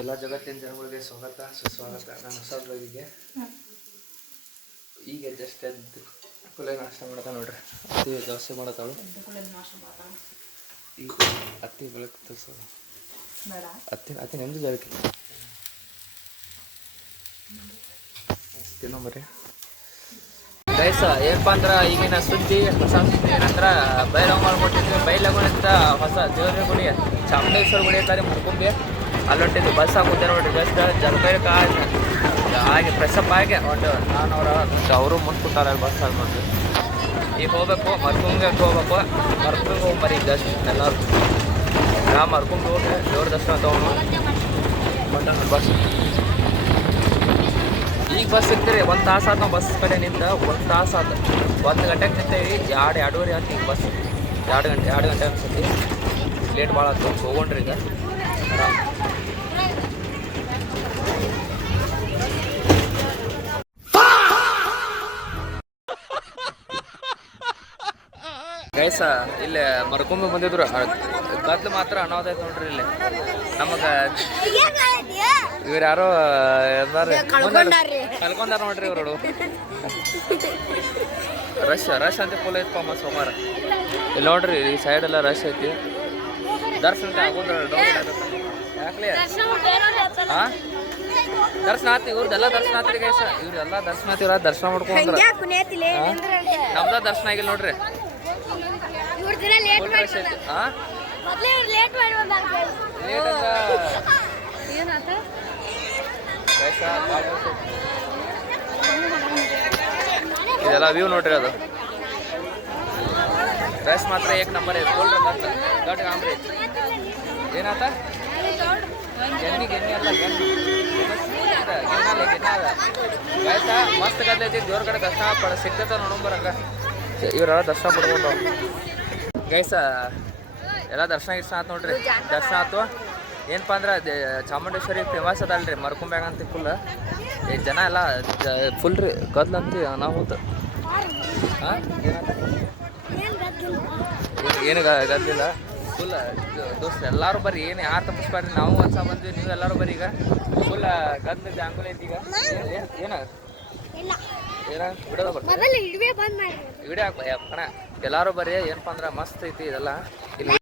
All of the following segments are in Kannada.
ಎಲ್ಲ ಜಗತ್ತಿನ ಜನಗಳಿಗೆ ಸ್ವಾಗತ ಸುಸ್ವಾಗತ. ನಾನು ಹೊಸಬ್ರಿಗೆ ಈಗ ಜಸ್ಟ್ ಎದ್ದು ಕುಲೆ ನಾಷ್ಟ ಮಾಡತ್ತ ನೋಡ್ರಿ. ಅತ್ತಿ ದೋಸೆ ಮಾಡತ್ತಾಳು. ಈಗ ಅತ್ತಿ ಬೆಳಕು ಅತ್ತಿ ನೆಮ್ಮದಿ ಬೆಳಕು ತಿನ್ನೋಮ್ರಿ ಗೈಸ. ಏನಪ್ಪ ಅಂದ್ರೆ ಈಗಿನ ಸುದ್ದಿ, ಹೊಸ ಸುದ್ದಿ ಏನಂದ್ರೆ ಬೈಲಹೊಂಗಲ ಕೊಟ್ಟಿದ್ವಿ. ಬೈಲಹೊಂಗಲಿಂದ ಹೊಸ ದೇವ್ರ ಗುಡಿ ಚಾಮುಂಡೇಶ್ವರ ಗುಡಿ ಇರ್ತಾರೆ ಮುರ್ಕೊಂಬಿ ಅಲ್ಲೊಟ್ಟಿದ್ದು ಬಸ್ ಹಾಕುತ್ತೆ ನೋಡ್ರಿ. ಜಸ್ಟ್ ಜಲಕೈಕ ಹಾಗೆ ಫ್ರೆಶಪ್ ಆಗಿ ಒಂದು ಅವರು ಮುಂದೆ ಕೂತಾರೆ ಬಸ್ ಆಗಿ ನೋಡ್ರಿ. ಈಗ ಹೋಗ್ಬೇಕು ಮರ್ಕುಂಗೆ ಹೋಗ್ಬೇಕು. ಮರ್ಕುಂಗೆ ಹೋಗ್ಬರಿ ಜಸ್ಟ್ ಎಲ್ಲರೂ ಮರ್ಕುಂಗೆ ಹೋಗಿ ದೇವ್ರ ದರ್ಶನ ತೊಗೊಂಡು ಬಸ್. ಈಗ ಬಸ್ ಸಿಗ್ತೀರಿ 1 ತಾಸು ಆದ ನಾವು ಬಸ್ ಕಡೆ ನಿಂತ 1 ತಾಸು ಆದ. 1 ಗಂಟೆಗೆ ನಿಂತೇವಿ. 2-2:30 ಆಯ್ತು ಈಗ ಬಸ್. 2 ಗಂಟೆ ಅನ್ಸುತ್ತೆ. ಲೇಟ್ ಭಾಳ ಆಯ್ತು. ಹೋಗೊಂಡ್ರಿ ಈಗ ಗೈಸ. ಇಲ್ಲಿ ಮರ್ಕೊಂಬ ಬಂದಿದ್ರು. ಗದ್ಲು ಮಾತ್ರ ಅನಾಹುತ ನೋಡ್ರಿ. ಇಲ್ಲಿ ನಮಗೆ ಇವ್ರು ಯಾರೋ ಕಲ್ಕೊಂಡಾರ ನೋಡ್ರಿ. ಇವರು ರಶ್ ಅಂತ ಫುಲ್ ಐತಪ್ಪ ಮ ಸೋಮವಾರ. ಇಲ್ಲಿ ನೋಡ್ರಿ ಈ ಸೈಡ್ ಎಲ್ಲ ರಶ್ ಐತಿ. ದರ್ಶನ ಆಗೋದ್ರ ಯಾಕ್ಲಿ ಹಾಂ ದರ್ಶನ ಆತಿ. ಇವ್ರದ್ದೆಲ್ಲ ದರ್ಶನ ಆತ್ರಿ ಗೈಸ. ಇವ್ರೆಲ್ಲ ದರ್ಶನ ಆತಿವ್ರ. ದರ್ಶನ ಮಾಡ್ಕೊಂಡ್ರ ನಮ್ದ ದರ್ಶನ ಆಗಿಲ್ಲ ನೋಡ್ರಿ. ಇದೆಲ್ಲ ವ್ಯೂ ನೋಡ್ರಿ. ಅದು ರಶ್ ಮಾತ್ರ ಏಕ್ ನಂಬರ್ ಐತೆ. ಫುಲ್ ದೊಡ್ಡ ಕಾಮ್ರಿ ಐತಿ. ಏನಾತ ಗೆನ್ನಿ ಅಲ್ಲ ಗೆನ್ನ ಮಸ್ತ್ ಗದ್ದೆ ಐತಿ. ದೇವ್ರ ಕಡೆ ದರ್ಶನ ಸಿಗ್ತೈತೆ ನೋಡಂಬರಂಗ. ಇವರೆಲ್ಲ ದರ್ಶನ ಪಡ್ಕೊಂಡು ಗೈಸ ಎಲ್ಲ ದರ್ಶನ ಆಯ್ತು ನೋಡ್ರಿ. ದರ್ಶನ ಆಯ್ತು. ಏನಪ್ಪ ಅಂದ್ರೆ ಚಾಮುಂಡೇಶ್ವರಿ ಫೇಮಸ್ ಅದಲ್ರಿ ಮರ್ಕೊಂಬ್ಯಾಗ ಅಂತ. ಫುಲ್ ಜನ ಎಲ್ಲ ಫುಲ್ ರೀ ಗದ್ಲಂತ ಅನಾಹುತ. ಹಾಂ ಏನು ಗದ್ಲಿಲ್ಲ ಫುಲ್ ದೋಸ್ತ. ಎಲ್ಲರೂ ಬರ್ರಿ. ಏನು ಯಾರು ತಪ್ಪಿಸ್ಬಾರ್ರಿ. ನಾವು ಒಂದ್ಸ ಬಂದ್ವಿ, ನೀವು ಎಲ್ಲರೂ ಬರ್ರಿ. ಈಗ ಫುಲ್ ಗದ್ಲ ಜಾಂಗುಲ್ ಐತಿ. ಈಗ ಏನ ವಿಡಿಯೋ ಹಾಕ್ಬ ಎಲ್ಲಾರು ಬರ್ರಿ. ಏನಪ್ಪ ಅಂದ್ರೆ ಮಸ್ತ್ ಐತಿ ಇದೆಲ್ಲ. ಇಲ್ಲಿ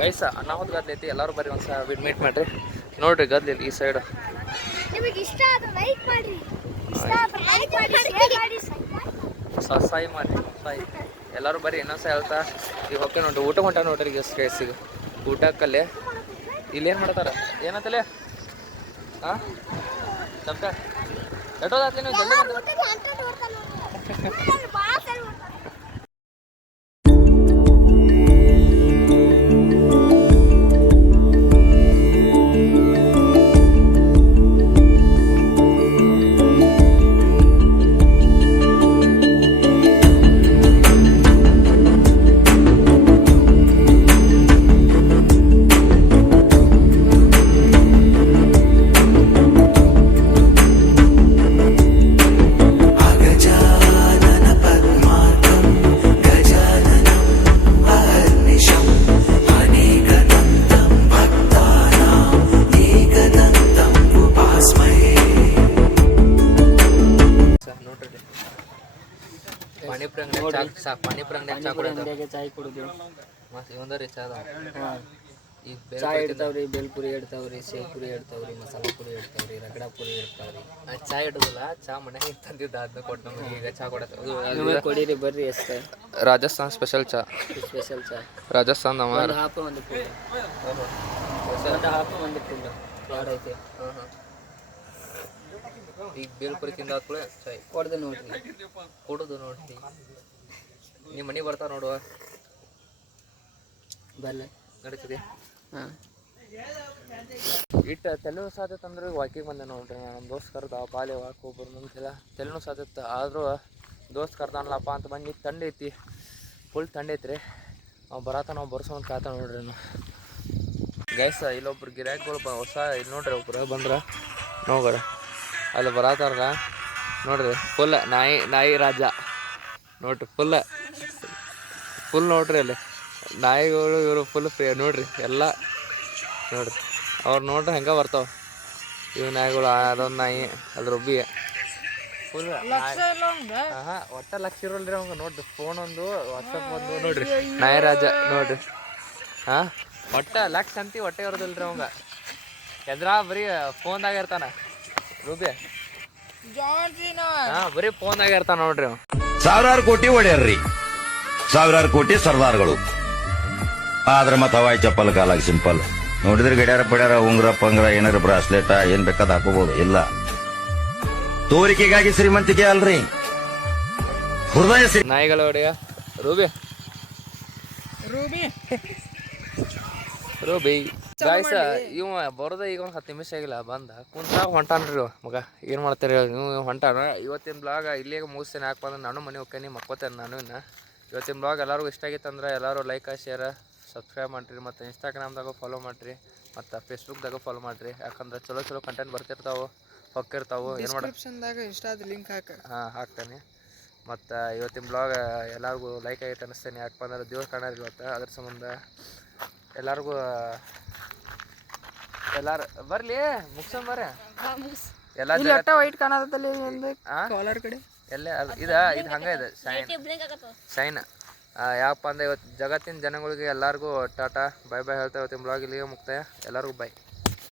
ಗೈಸ ಅನಾಹುತ ಗದ್ಲ ಐತಿ. ಎಲ್ಲರೂ ಬರ್ರಿ ಒಂದ್ಸ ಮೀಟ್ ಮಾಡ್ರಿ. ನೋಡ್ರಿ ಗದ್ಲಿ ಈ ಸೈಡ್. ಸಸಾಯಿ ಮಾಡಿ ಸಸಾಯಿ ಎಲ್ಲರೂ ಬರ್ರಿ. ಇನ್ನೊಂದ್ಸ ಹೇಳ್ತಾ ಈಗ ಹೋಗ್ತೇವೆ ನೋಡ್ರಿ. ಊಟ ಹೊಂಟ ನೋಡ್ರಿ ಈಗ ಸ್ಟೇಸಿಗೆ ಊಟಕ್ಕಲ್ಲೇ. ಇಲ್ಲೇನು ಮಾಡ್ತಾರ ಏನಂತಲೇ ಹಾಂ ಚಪ್ಪ ಎಟ್ಟೋದಾತ್ಲಿ ನೀವು ಜಲ್ದಿ ಪಾನಿಪುರಿ ಅಂಗಡಿ ಚಾಯ್ ಕುಡಿದು ಮಸ್ತ್ ಇವಂದ್ರಿ ಚಾದ. ಈಗ ಚಾಯ್ ಇಡ್ತಾವ್ರಿ, ಬೇಲ್ಪುರಿ ಇಡ್ತಾವ್ರಿ, ಸೇವ್ಪುರಿ ಇಡ್ತಾವ್ರಿ, ಮಸಾಲ ಪುರಿ ಇಡ್ತಾವ್ರಿ, ರಗಡ ಪುರಿ ಇಡ್ತಾವ್ರಿ. ಚಾಯ್ ಇಡೋದಿಲ್ಲ. ಚಾ ಮನೆಗೆ ತಂದಿದ್ದ ಅದನ್ನ ಕೊಟ್ಟು ನಮಗೆ ಈಗ ಚಾ ಕೊಡತ್ತೆ ಕೊಡಿರಿ ಬರ್ರಿ. ಎಷ್ಟು ರಾಜಸ್ಥಾನ್ ಸ್ಪೆಷಲ್ ಚಾ. ಸ್ಪೆಷಲ್ ಚಾ ರಾಜಸ್ಥಾನ್ ಹಾಫ್ ಒಂದು ಫುಲ್ ಹಾಫ್ ಒಂದು ಫುಲ್ ಎರಡು ಐತಿ. ಈಗ ಬೇಲ್ಪುರಿ ತಿಂದಾದ್ಕೂಳೆ ಚಾಯ್ ಕೊಡ್ದು ನೋಡ್ರಿ. ನಿಮ್ಮ ಮನೆ ಬರ್ತಾವ ನೋಡುವ ಬಲ್ಲ ನಡೀತದೆ. ಹಾಂ ಇಟ್ಟು ತೆಲುಗು ಸಾಧ್ಯತೆ ಅಂದ್ರೆ ವಾಕಿಗೆ ಬಂದೆ ನೋಡ್ರಿ. ನಮ್ಮ ದೋಸ್ತ್ ಕರ್ದ ಬಾಲ್ಯ ವಾಕ್ ಒಬ್ಬರು ಮುಂದೆಲ್ಲ ತೆಲುಗು ಸಾಧ್ಯತೆ. ಆದರೂ ದೋಸ್ತ್ ಕರ್ದಾನಲ್ಲಪ್ಪ ಅಂತ ಬಂದು ತಂಡ ಐತಿ. ಫುಲ್ ತಂಡ ಐತ್ರಿ. ನಾವು ಬರತ್ತ ನಾವು ಬರ್ಸೋಂತ ಕಾತ ನೋಡ್ರಿ. ಗೈಸ್ ಇಲ್ಲೊಬ್ರು ಗಿರಾಕಿಗಳು ಹೊಸ ಇಲ್ಲಿ ನೋಡ್ರಿ ಒಬ್ರು ಬಂದ್ರ ನೋಡ್ರ ಅಲ್ಲಿ ಬರತ್ತಾರ ನೋಡ್ರಿ ಫುಲ್ ನಾಯಿ ರಾಜ ನೋಡ್ರಿ ಫುಲ್ ನೋಡ್ರಿ ಅಲ್ಲಿ ನಾಯಿಗಳು ಇವರು ಫುಲ್ ಫ್ರೀ ನೋಡ್ರಿ ಎಲ್ಲ ನೋಡ್ರಿ ಅವ್ರು ನೋಡ್ರಿ ಹೆಂಗೆ ಬರ್ತಾವ ಇವು ನಾಯಿಗಳು ಅದೊಂದು ನಾಯಿ ಅದ್ರ ಒಬ್ಬಿ ಫುಲ್ ಒಟ್ಟ ಲಕ್ಷ ಇರಲ್ರಿ ಅವಂಗ ನೋಡ್ರಿ ಫೋನ್ ಒಂದು ವಾಟ್ಸಪ್ ಒಂದು ನೋಡ್ರಿ ನಾಯಿ ರಾಜ ನೋಡ್ರಿ ಹಾಂ ಒಟ್ಟ ಲಕ್ಷ ಅಂತಿ ಹೊಟ್ಟೆ ಇರೋದಿಲ್ರಿ ಅವಂಗ ಎದ್ರಾ ಬರೀ ಫೋನ್ದಾಗ ಇರ್ತಾನ ರೂಬಿ ಹಾಂ ಬರೀ ಫೋನ್ದಾಗ ಇರ್ತಾನ ನೋಡ್ರಿ ಅವ ಸಾವಿರಾರು ಕೋಟಿ ಒಡೆಯರ್ರಿ ಸಾವಿರಾರು ಕೋಟಿ ಸರ್ದಾರ್ಗಳು ಆದ್ರೆ ಮತ್ತೆ ಹವಾಯಿ ಚಪ್ಪಲ್ ಕಾಲಾಗಿ ಸಿಂಪಲ್ ನೋಡಿದ್ರೆ ಗಡ್ಯಾರ ಪಡ್ಯಾರ ಉಂಗ್ರ ಪಂಗ್ರ ಏನಾರ ಬ್ರಾಸ್ಲೆಟ ಏನ್ ಬೇಕಾದ ಹಾಕೋಬಹುದು ಇಲ್ಲ ತೋರಿಕೆಗಾಗಿ ಶ್ರೀಮಂತಿಕೆ ಅಲ್ರಿ ಹೃದಯ ನಾಯಿಗಳ ಒಡೆಯ ರೂಬಿ ಗಾಯ್ಸ ಇವ ಬರೋದ ಈಗ ಒಂದು 10 ನಿಮಿಷ ಆಗಿಲ್ಲ ಬಂದ ಕುಂತಾಗ ಹೊಂಟಾನ್ರಿ ಮಗ ಏನು ಮಾಡ್ತಾರೆ ನೀವು ಹೊಂಟಾನ ಇವತ್ತಿನ ಬ್ಲಾಗ್ ಇಲ್ಲಿಗೆ ಮುಗಿಸ್ತೇನೆ ಯಾಕೆ ಬಂದ್ರೆ ನಾನು ಮನೆ ಹೋಗ್ತೇನೆ ಮಕ್ಕೋತೇನೆ ನಾನು ಇವತ್ತಿನ ಬ್ಲಾಗ್ ಎಲ್ಲರಿಗೂ ಇಷ್ಟ ಆಗಿತ್ತಂದ್ರೆ ಎಲ್ಲರೂ ಲೈಕ್ ಶೇರ್ ಸಬ್ಸ್ಕ್ರೈಬ್ ಮಾಡಿರಿ ಮತ್ತು ಇನ್ಸ್ಟಾಗ್ರಾಮ್ದಾಗ ಫಾಲೋ ಮಾಡಿರಿ ಮತ್ತು ಫೇಸ್ಬುಕ್ದಾಗ ಫಾಲೋ ಮಾಡಿರಿ ಯಾಕಂದ್ರೆ ಚಲೋ ಕಂಟೆಂಟ್ ಬರ್ತಿರ್ತಾವೆ ಹೊಕ್ಕಿರ್ತಾವೆ ಏನು ಮಾಡಿ ಇನ್ಸ್ಟಾದ ಲಿಂಕ್ ಹಾಕ್ತೇನೆ ಮತ್ತು ಇವತ್ತಿನ ಬ್ಲಾಗ್ ಎಲ್ಲರಿಗೂ ಲೈಕ್ ಆಗೈತೆ ಅನ್ನಿಸ್ತೇನೆ ಯಾಕಪ್ಪ ಅಂದ್ರೆ ದೇವ್ರು ಕಾಣೋರು ಇವತ್ತು ಅದ್ರ ಸಂಬಂಧ ಎಲ್ಲರಿಗೂ ಎಲ್ಲಾರು ಬರ್ಲಿ ಮುಗ್ಸನ್ ಬರ್ರಿ ಎಲ್ಲ ವೈಟ್ ಕಾಣದಲ್ಲಿ ಕಾಲರ್ ಕಡೆ ಎಲ್ಲ ಇದು ಹಂಗೆ ಇದೆ ಶೈನ್ ಯಾಕಪ್ಪ ಅಂದ್ರೆ ಇವತ್ತು ಜಗತ್ತಿನ ಜನಗಳಿಗೆ ಎಲ್ಲರಿಗೂ ಟಾಟಾ ಬೈ ಹೇಳ್ತಾ ಇವತ್ತಿನ ಬ್ಲಾಗ್ ಇಲ್ಲಿಗೆ ಮುಕ್ತಾಯ ಎಲ್ಲರಿಗೂ ಬೈ